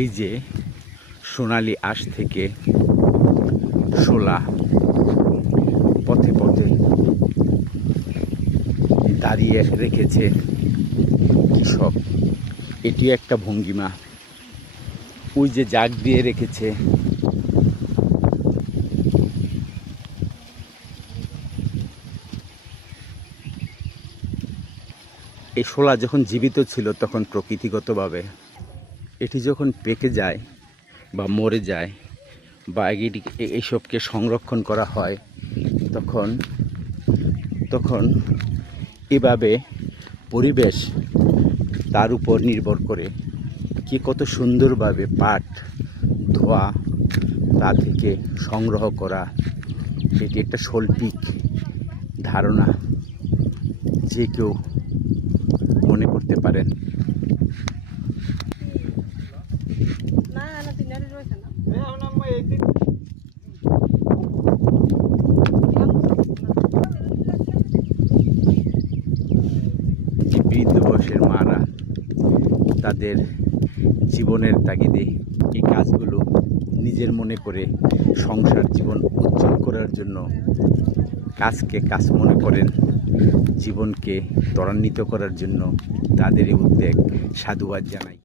এই যে সোনালী আঁশ থেকে শোলা পথে পথে দাঁড়িয়ে রেখেছে কৃষক, এটিও একটা ভঙ্গিমা। ওই যে জাগ দিয়ে রেখেছে, এই শোলা যখন জীবিত ছিল তখন প্রকৃতিগতভাবে, এটি যখন পেকে যায় বা মরে যায় বা এইসবকে সংরক্ষণ করা হয় তখন তখন এভাবে পরিবেশ তার উপর নির্ভর করে কি কত সুন্দরভাবে পাট ধোয়া তা থেকে সংগ্রহ করা। এটি একটা শৈল্পিক ধারণা, যে কেউ মনে করতে পারেন। বৃদ্ধ বয়সের মারা তাদের জীবনের তাগিদে এই কাজগুলো নিজের মনে করে সংসার জীবন উজ্জ্বল করার জন্য কাজকে কাজ মনে করেন, জীবনকে ত্বরান্বিত করার জন্য তাদের এই উদ্যোগ সাধুবাদ জানাই।